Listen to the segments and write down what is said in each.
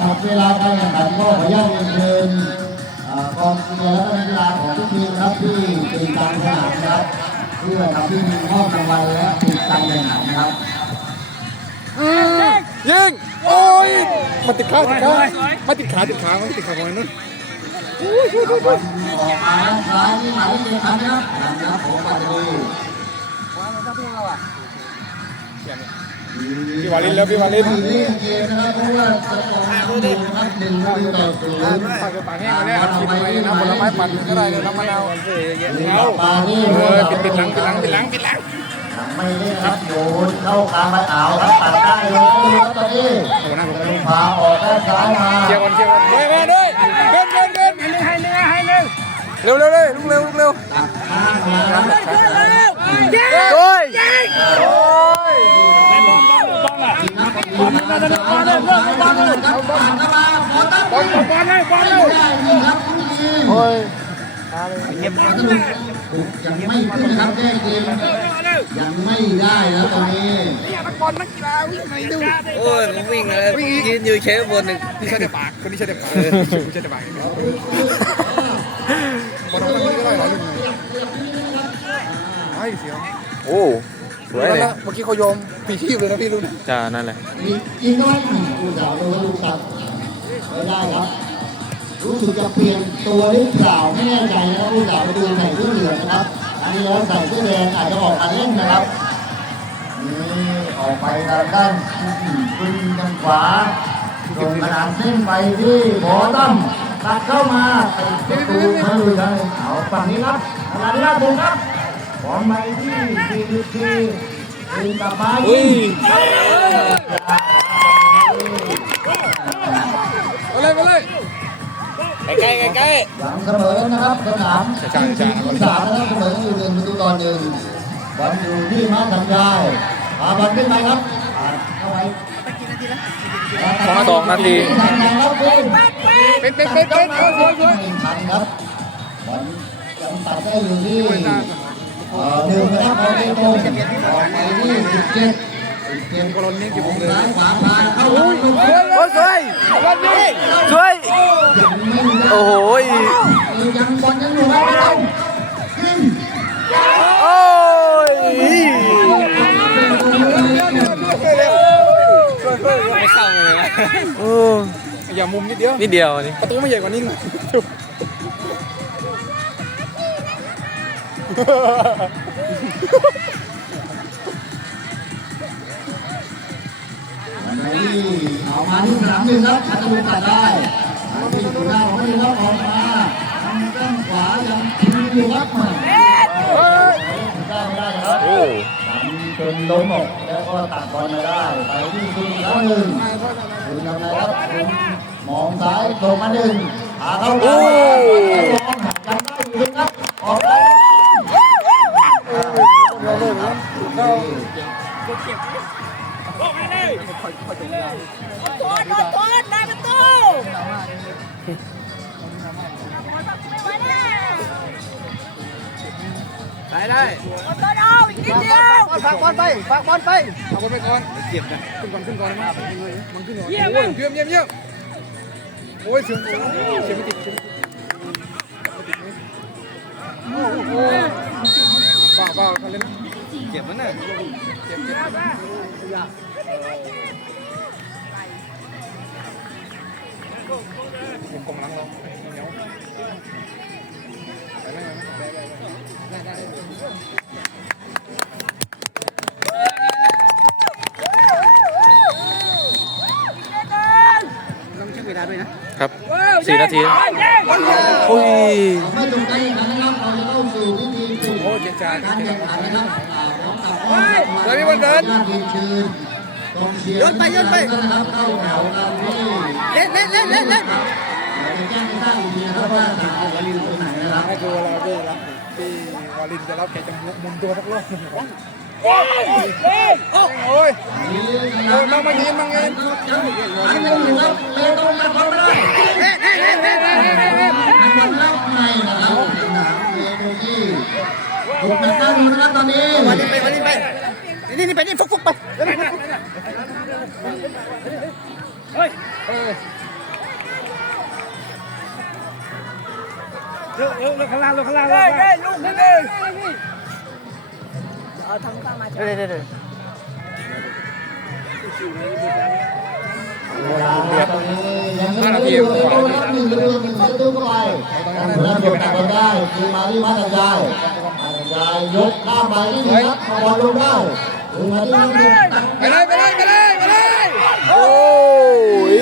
หมดเวลาการแข่งขันก็ขออนุญาตเรียนเชิญอ่ากองเชียร์และนักกีฬาของทุกทีมครับที่เป็นการแข่งขันนะครับเพื่อทำที่มีมอบรางวัลและปิดการแข่งขันนะครับยิงโอ้ยมาติดขาติดขามาติดขาติดขามาติดขาของมันนู้นออกมาซ้ายนี่หมายเลขเจ็ดครับนะครับนะครับผมปัตตานี พี่วาลินแล้วพี่วาลินเล่นเกมนะครับเพราะว่าจะออกดูนะครับหนึ่งประตูต่อศูนย์ปากจะปากแห้งมาแล้วกินไปน้ำผลไม้ปั่นก็ได้เลยน้ำมะนาวเอาเออปิดปิดหลังปิดหลังปิดหลังปิดหลังไม่ได้ครับโยนเข้ากลางมาอ่าวครับตัดได้เลยครับตอนนี้โอ้หน้าผมพาออกด้านซ้ายมาเชียร์ก่อนเชียร์ก่อนเฮ้ย เร็วเร็วเลยลุกเร็วลุกเร็วตัดข้างมาครับโอ้ยโอ้ยบอลมาเลยบอลเลยบอลเลยบอลเลยครับบอลมาบอลตั้งบอลบอลบอลเลยบอลเลยได้นี่ครับลูกยิงโอ้ยเก็บบอลตั้งยังไม่ขึ้นครับแก้เกมยังไม่ได้แล้วตอนนี้โอ้ยผมวิ่งเลยยืนอยู่เฉยบนหนึ่งนี่ใช่แต่ปากคนนี้ใช่แต่ปากคนใช่แต่ปาก ไอ้เสียวโอ้สวยเลยเมื่อกี้เขาโยมปีชีพเลยนะพี่รู้นะจ้านั่นแหละมียิงก็ไม่ดูดาวดูลูกตัดไม่ได้ครับรู้สึกจะเปลี่ยนตัวหรือเปล่าไม่แน่ใจนะครับลูกดาวไปดูใส่เสื้อเหลืองนะครับ อันนี้แล้วใส่เสื้อแดงอาจจะออกมาเล่นนะครับนี่ออกไปทางด้านขึ้นทางขวาส่งกระดานเส้นไปที่บอตั้มตัดเข้ามาติดประตูมาดูกันเอาฝั่งนี้ครับขณะนี้ครับผมครับ บอลไปที่ดีดีทีดึงกับายิงไปเลยไปเลยใกล้ใกล้ใกล้หลังเสมอนะครับสนามใช่ใช่ที่สามนะครับเสมออยู่หนึ่งประตูต่อหนึ่งบอลอยู่ที่มาทำได้พาบอลขึ้นไปครับอ่าเข้าไปสองนาทีทำงานครับคุณเป็นเป็นเป็นเป็นสวยสวยสวยไม่ทันครับบอลยังตัดได้อยู่ที่เอ่อ หนึ่งนะครับบอลเป็นตรงออกไปที่สิบเจ็ดสิบเจ็ดกรณีเก็บผมเลยซ้ายขวาผ่านเข้าหลังลูกยิงโอ้ยสวยสวยยังไม่ได้โอ้โหยังบอลยังอยู่ครับไม่ต้องยิงโอ้ยไม่เข้าเลยนะโอ้อย่ามุมนิดเดียวนิดเดียวนี่ประตูไม่ใหญ่กว่านี้หน่อย ที่เอามาที่สนามหนึ่งครับพัทลุตัดได้ที่สุดาของพัทลุงครับออกมาทางด้านขวายังทิ้งอยู่ครับได้ไม่ได้ครับจนล้มออกแล้วก็ตัดบอลมาได้ไปที่คุณครั้งหนึ่งคุณทำไงครับมองซ้ายตรงมาหนึ่งพาเข้ากลางมองหักยังได้อยู่ครับออกไป โทษโทษโทษได้ประตูไม่ไหวแล้วได้ได้โทษเอาอีกนิดเดียวฝากบอลไปฝากบอลไปเอาบอลไปก่อนเก็บนะขึ้นก่อนขึ้นก่อนนะมันขึ้นก่อนโอ้ยเยี่ยมเยี่ยมเยี่ยมโอ้ยเสียงเสียงเสียงไม่ติดเสียงเปล่าเปล่าเขาเล่นเก็บมันน่ะเจ็บเจ็บผมกำลังลงเหนียวไปไหมไปไหมได้ได้ได้ต้องใช้เวลาด้วยนะครับสี่นาทีโอ้ยไม่จงใจนะครับเราจะเข้าสู่พิธีปลุกโอ้เจ๊จ้าการแข่งขันนะครับอ่าพร้อมกับ เฮ้ยพี่บอลเดินญาติเชิญกองเชียร์ย้อนไปย้อนไปนะรับเข้าแถวกันเล่นเล่นเล่นเล่นเล่นเราจะแจ้งให้ทราบทีนะครับว่าสนามวอลเลย์บอลไหนนะครับให้ดูเราด้วยรับที่วาลินจะรับแกจะมุนตัวสักรอบโอ้ยนี่เออมามายืนมาเงินยังยังอยู่ครับเลตรงกันไม่ได้มันรับในนะครับสนามเลโตที่ ถูกนักการอยู่นะครับตอนนี้วันนี้ไปวันนี้ไปนี่นี่ไปนี่ฟุกฟุกไปเเออเร็วเร็วเร็วข้างล่างเร็วข้างล่างเฮ้เร็ยวเฮ้ยลูกนี่นี่เอาทางข้างมาจ้ะเดี๋ยวเดี๋ยวเดี๋ยวเวลาครับตอนนี้ยังไม่ได้อยู่ในตัวนะครับหนึ่งประตูหนึ่งประตูเข้าไปแล้วกดตัดได้คือมาที่มาตัดได้ มาตัดได้ยกข้ามไปที่นี่ครับบอลลงได้ถึงมาที่นี่ไปเลยไปเลยไปเลยไปเลยโอ้ย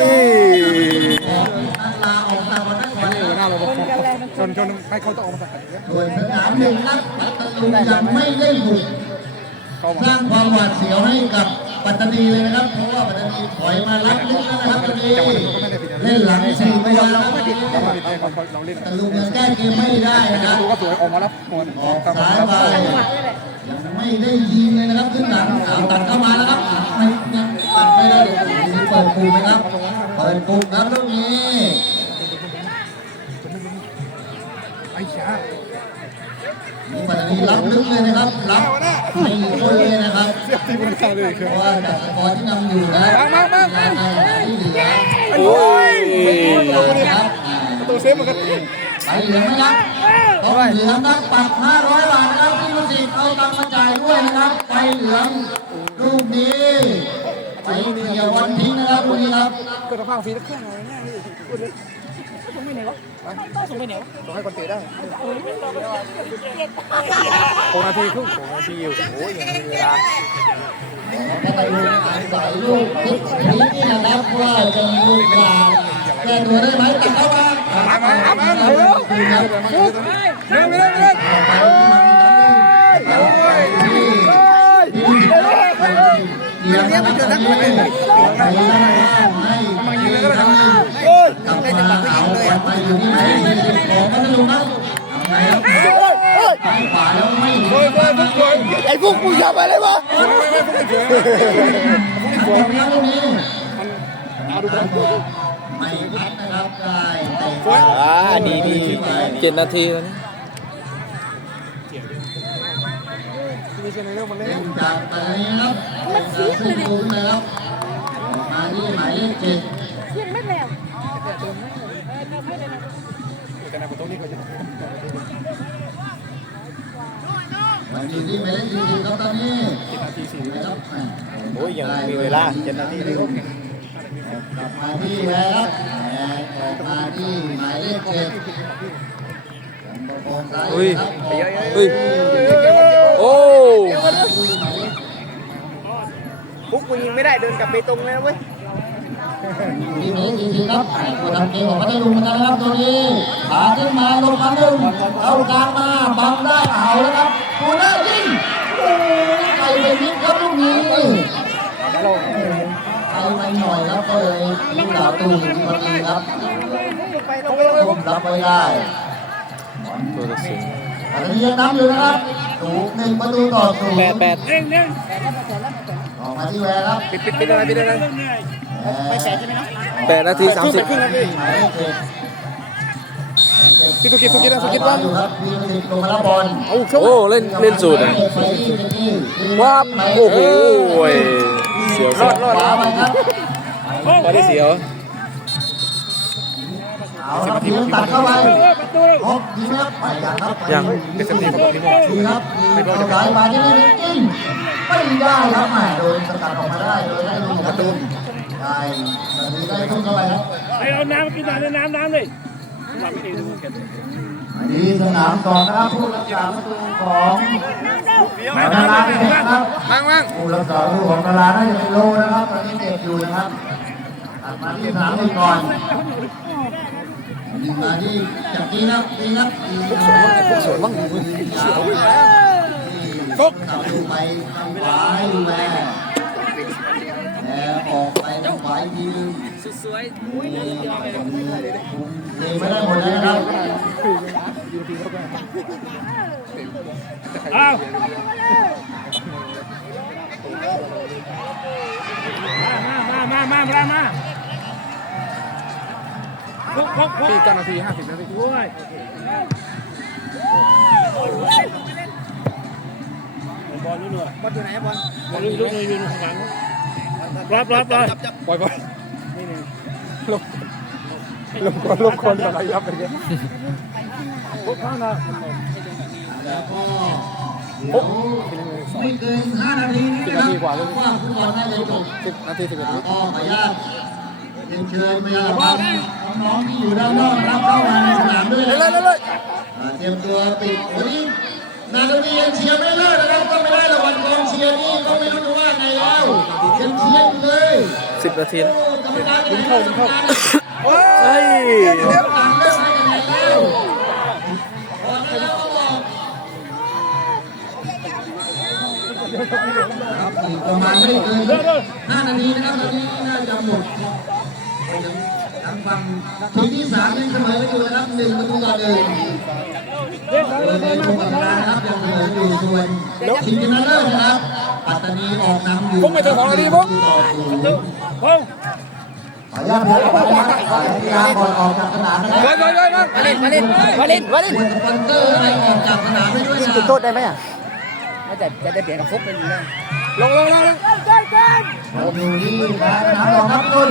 ตั้งลาออกตามบอลนักบอลนี่หัวหน้าเราบอกชนชนให้เขาต้องออกมาตัดส่วยสนามหนึ่งนักปัตตานียังไม่ได้หยุดสร้างความหวาดเสียวให้กับ ปัตตานีเลยนะครับ เพราะว่าปัตตานีถอยมารับลึกแล้วนะครับตอนนี้เล่นหลังสี่ตัวแล้วครับเรามาดิให้เขาเราเล่นตะลุงยังแก้เกมไม่ได้นะครับดูก็สวยออกมาแล้วหมดออกกลับมาซ้ายแล้วไปยังไม่ได้ยิงเลยนะครับขึ้นหลังเอาตัดเข้ามาแล้วครับไม่ยังตัดไม่ได้เปิดปุ่มไหมครับเปิดปุ่มครับลูกนี้ไอ้ช้า นี่ปัตตานีรับลึกเลยนะครับ รับไม่อยู่คนเลยนะครับเสียบตีมันขาดเลยเพราะว่าจากสกอร์ที่นำอยู่นะที่เหลือโอ้ยครับตัวเซฟมันก็ไปเหลืองนะครับต้องเหลืองครับปรับ500บาทนะครับพี่มุสิกเอาตังค์มาจ่ายด้วยนะครับไปเหลืองลูกนี้ไปเกี่ยวบอลทิ้งนะครับลูกนี้ครับเกิดสภาพฟรีแล้วเครื่องอะไรง่ายเลยพูดเลยส่ง ไปไหนวะต้องส่งไปไหนวะต้องให้คนเตะได้เจ็ดโคนาทีครึ่งโคนาทีอยู่โอ้ยยังมีเวลาไปดูใส่ลูกทิศนี้นี่นะครับว่าจะมีลูกยาวแก้ตัวได้ไหมตัดเข้ามามามามามาเร็วเร็วเร็วเร็วเร็วเร็วเดี๋ยวนี้มันจะนักไปให้ ให้ยืนทั้งกับมาเอาไปอยู่ที่ไหนของกันลุงครับทำไงครับไปขวาแล้วไม่สวยสวยสวยไอ้พวกกูอย่าไปเลยวะสวยไม่ไม่พวกนี้สวยสวยนะลูกนี้เอาดูนะไม่พัดนะครับได้แต่สวยอ่าดีดีเจ็ดนาทีแล้วนี่มีเชนเนอร์มันเล่เล่นนจากตอนนี้ครับเป็นการซึ่งดูเลยครับมาที่หมายเลขเจ็ดเย็นไม่แล้ว แต่ในประตูนี้ก็จะมาทีที่หมายเลขสี่ครับตอนนี้นาทีสี่นะครับโอ้ยยังมีเวลาเจ็ดนาทีเลยกลับมาที่แวร์ครับมาที่หมายเลขเจ็ดอุ้ยอุ้ยโอ้พวกกูยิงไม่ได้เดินกลับไปตรงเลยนะเว้ย ที่หมายเลขสี่ครับกดทำเกมของพัทลุงนะครับตัวนี้ขาขึ้นมาลงมาหนึ่งเข้ากลางมาบังได้เอาแล้วครับตัวหน้ายิงโอ้ยใครไปยิงครับลูกนี้เอาไปหน่อยครับก็เลยลูกดาวตูนพอดีครับผมรับไว้ได้ตัวตัดสินอันนี้ยังน้ำอยู่นะครับถูกหนึ่งประตูต่อศูนย์แปดแปด ออกมาที่แวร์ครับปิดปิดปิดอะไรปิดอะไรไม่แปดใช่ไหมครับแปดนาทีสามสิบหมายเลขเจ็ดพี่ตุกิตุกินะตุกิบอบ้าลอยู่ครับพีมสิบลงมาแล้วบอลโอ้ชกโอ้เล่นเล่นสูตรอะไปที่เจนนี่ว้าบโอ้โหเสียวรสัอดดรอดไปครับพอได้เสียว เอาครับพีมตัดเข้าไปฮอกยิงครับไปยังครับยังเป็นสติของพี่โมดีครับดีเข้าซ้ายมาที่นี่จริงไม่ได้ครับแหมโดนสกัดออกมาได้โดยได้ลูกประตูได้แต่ดีได้ทุ่มเข้าไปครับเอาน้ำกินหน่อยน้ำน้ำเลยอันนี้สนามสองนะครับผู้รักษาประตูของนาราเป็นครับมั่งมั่งผู้รักษาประตูของนาราน่าจะเป็นโลนะครับตอนนี้เด็กอยู่นะครับตัดมาที่สนาม หนึ่งก่อนมาที่จับดีครับดีครับดีครับพวกสวนบ้างเฉียวชกเข้าไปทางขวาอยู่แม่แล้วออกไปทางขวาอีกทีนึงสวยเลยไม่ได้หมดเลยนะครับเอามามามามามาพุก พุกพุกปีกันนาทีห้าสิบนาทีด้วยบอลนู่นบอลอยู่ไหนบอลบอลลุยลุยลุยข้างหลังรับรับเลยปล่อยบอลนี่นี่ลบลบคนลบคนอะไรครับเป็นไงพวกข้างหน้าแล้วก็เดี๋ยวไม่เกิน5นาทีนะครับเพราะว่าฟุตบอลน่าจะจบสิบนาทีสิบเอ็ดแล้ววิก็ขออนุญาตเรี ยนเชิญมาครับน้องๆที่อยู่ด้านนอกรับเข้ามาในสนามด้วยเลนะยคเลรับยเลยอ่าเตรียมตัวปิดวันนี้นาตาลียังเชียร์ไม่เลิกนะครับก็ไม่ได้รางวัลกองเชียร์นี่ก็ไม่รู้จะว่าไงแล้วยังเชียร์อยู่เลยสิบนาทีนะกรรมการจะเข้าเข้าเฮ้ยเดี๋ยวหลังเลิกให้คะแนนแล้วพอแล้วก็บอกครับอีกประมาณไม่เกินห้านาทีนะครับตอนนี้น่าจะหมด ทางฝั่งทีมที่สามยังเสมออยู่นะครับหนึ่งประตูต่อหนึ่งโดยในช่วงเวลานะครับยังเหลืออยู่ส่วนทีมชนะเลิศนะครับปัตตานีออกนำอยู่ผมไม่ถึงสองนาทีผมต่อศูนย์ขออนุญาตนะครับขออนุญาตขออนุญาตก่อนออกจากสนามนะคเลรับเลยเลยมาเล่นมาเล่นมาเล่นมาเล่นควรสปอนเซอร์อะไรออกจากสนามไปด้วยนะจุดโทษได้ไหมอะไม่แต่จะได้เปลี่ยนกับฟุกเป็นอยู่แล้วลงลงลงลงเราอยู่ที่สนามรองครับตุน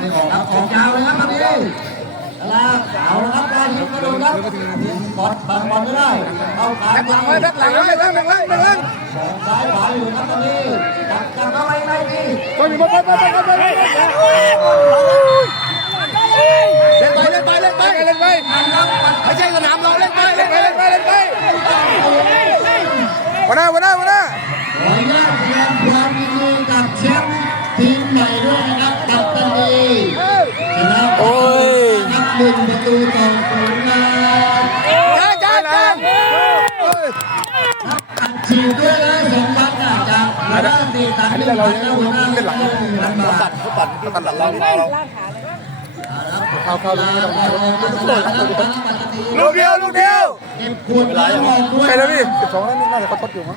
ไม่ออกครับออกยาวเลยครับตอนนี้ล้วเอาครับได้ยิงกระโดดครับบอลบางบอลก็ได้เข้าขาหลังไว้แบกหลังไว้แบกหลังแบกหลังแบกหลังซ้ายขวาอยู่ครับตอนนี้จับจับเข้าไปได้ดีไปไปไปไปไปไปเล่นไปเล่นไปเล่นไปเล่นไปไม่ใช่สนามเราเล่นไปเล่นไปเล่นไปเล่นไปวันหน้าวันหน้าวันหน้า อัดฉีดด้วยนะสองพันอะจากหัวหน้าตีตันหนึ่งพันแล้วหัวหน้าเป็นหลังหนึ่งพันบาทเขาตัดเขาตัดเราเราเข้าเข้าลูกลูกเดียวลูกเดียวเก็บขวดน้ำออกด้วยใครแล้วพี่สิบสองแล้วนี่น่าจะเขาทดอยู่มั้ง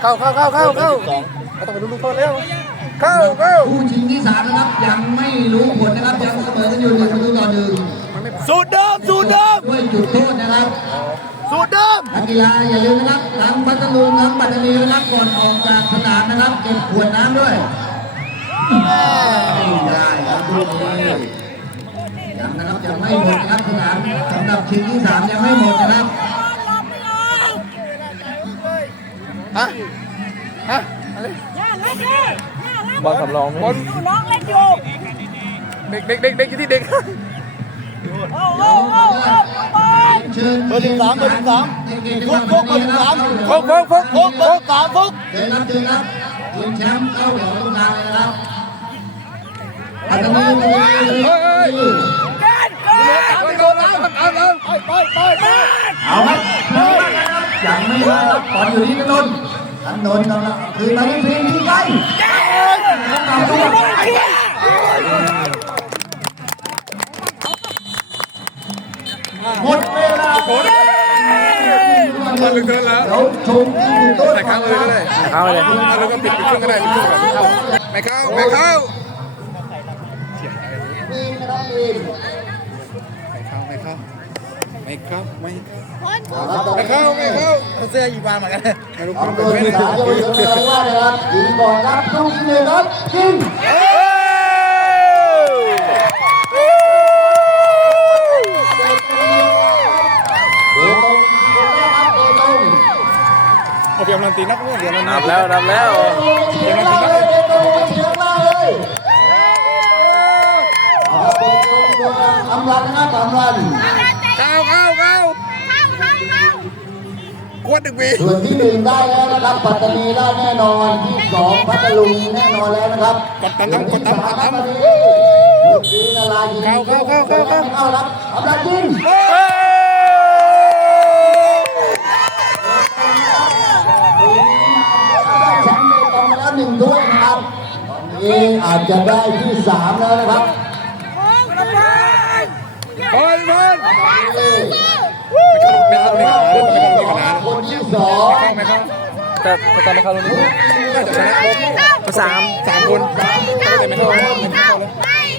เข้าเข้าเข้าเข้าเข้าเขาต้องไปดูลูกโทษแล้วเข้าเข้าผู้ชิงที่สามนะครับยังไม่รู้ผลนะครับยังเสมอกันอยู่หนึ่งประตูต่อหนึ่งสูตรเดิมสูตรเดิมด้วยจุดโทษนะครับ สูตรเดิมนักกีฬาอย่าลืมนะครับทั้งพัทลุงทั้งปัตตานีนะครับก่อนออกจากสนามนะครับเก็บขวดน้ำด้วยไม่ได้ครับลูกนี้ยังนะครับยังไม่หมดนะครับสนามสำหรับชิงที่สามยังไม่หมดนะครับฮะฮะบอลสำรองไหมบอลน้องเล่นอยู่เด็กเด็กเด็กเด็กอยู่ที่เด็ก เบอร์สิบสามเบอร์สิบสามฟุกฟุกเบอร์สิบสามฟุกฟุกฟุกฟุกฟุกสามฟุกเชิญครับเชิญครับทีมแชมป์เข้าแถวตรงกลางเลยนะครับปัตตานีปัตตานีเฮ้ยเกินเกินไปโดนแล้วตามแล้วไปไปไปไปเอาครับยังไม่ได้ครับบอลอยู่ที่ถนนถนนกำลังคือไปที่พีที่ใกล้เอาตัว หมดเวลาโอ้ยบอลลึกเกินแล้วเดี๋ยวชมที่ถูกต้นใส่ข้างเลยก็ได้เข้าเลยแล้วก็ปิดปิดเครื่องก็ได้ปิดเครื่องก่อนไม่เข้าไม่เข้ามีนะครับมีไม่เข้าไม่เข้าไม่เข้าไม่ครับไม่เข้าไม่เข้าเสื้อยีบานเหมือนกันไม่รู้เอาคุณตัเป็วนไม่ที่ได้สามจะไปสนใจว่านะครับยิงก่อนครับลูกที่หนึ่งครับยิง เอาเปรียบนันตีนักเดี๋ยวมันนับแล้วนับแล้วเชียงรายเลยเบตงเชียงรายเลยเอาเบตงตัวทำรันนะครับทำรันเข้าเข้าเข้ากวดดึกวีส่วนที่หนึ่งได้แล้วนะครับปัตตานีได้แน่นอนที่สองพัทลุงแน่นอนแล้วนะครับกดตันกดตันกดตันลูกนี้นาลายิงเข้าเข้าเข้าเข้าเข้าเข้าครับทำรันยิง ด้แชมป์เมตองมาแล้วหนึ่งถ้วยนะครับตอนนี้อาจจะได้ที่สามแล้วนะครับบอลบอลนี่ไม่เข้าไม่เข้าไม่เข้าไม่เข้าคนที่สองไม่เข้าแต่ตอนไม่เข้าตรงนี้น่าจะชนะครบภาษามสามคนแต่ไม่เข้าไม่เข้าเลย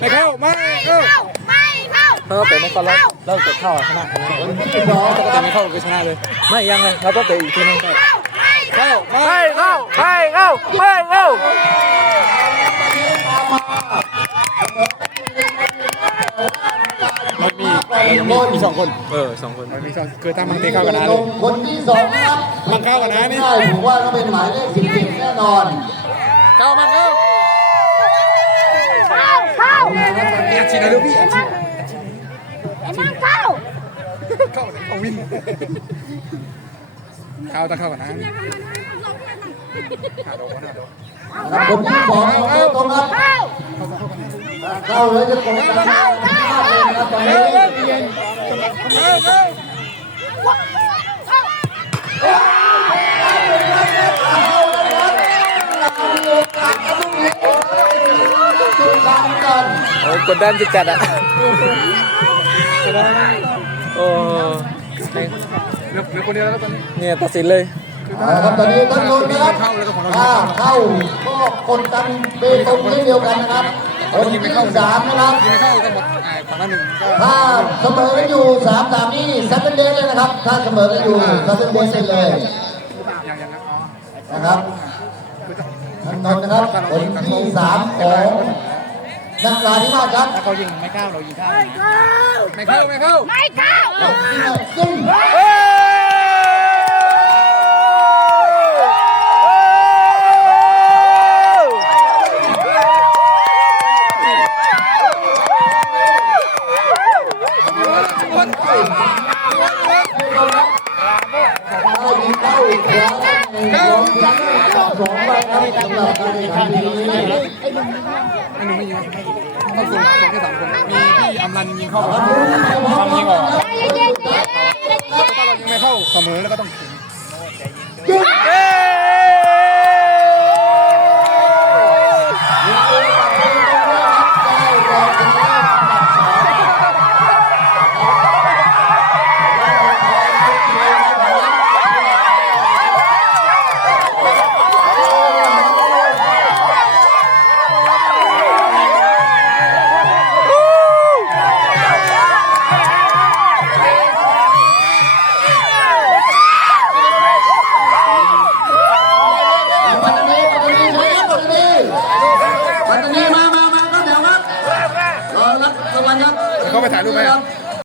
ไม่เข้าไม่เข้าถ้าเราเตะไม่เข้าแล้วเราเตะเข้าชนะคนที่สองแต่ไม่เข้าก็ชนะเลย ไม่ยังเลยเราต้องเตะอีกทีนึงเข้า ไม่เข้าไม่เข้าไม่เข้ามันมีมีสองคน เออสองคนมันมีสองคือถ้ามันเตะเข้ากันนะเลยคนที่สองครับมันเข้ากันนะนี่ใช่ผมว่าก็เป็นหมายเลขสิบเจ็ดแน่นอน เข้ามันเข้าเข้าเข้าอาชีนะลูกพี่อาชีพไอ้มันเข้าเข้าเอาวิน เข้าต้องเข้ากันะหาโดนหาโดนนะครับคนที่สองเอาตรงครับเข้าเข้าเลยจะกดกันมากเลยนะครับตอนนี้เข้าเข้าจุดสาโอ้กดดันจะจัดอะโอ้ ลือเหลือคนเดียวแล้วตอนนี้เนี่ยตัดสินเลยนะครับตอนนี้ต้องลุ้นนะครับถ้าเข้าก็กดกันเบตงเช่นเดียวกันนะครับคนที่สามนะครับยิงไม่เข้าก็หมดอ่าฝั่งละหนึ่งก็ถ้าเสมอกันอยู่สามสามนี่ซัตเทนเดย์เลยนะครับ ถ้าเสมอกันอยู่ซัตเทนเดย์เลยอย่างอย่างนั้นอ๋อนะครับทางนนท์นะครับคนที่สามของนักกีฬาที่มาครับถ้าเขายิงไม่เข้าเรายิงเข้าไม่เข้าไม่เข้าไม่เข้าที่มาซึ่งเข้า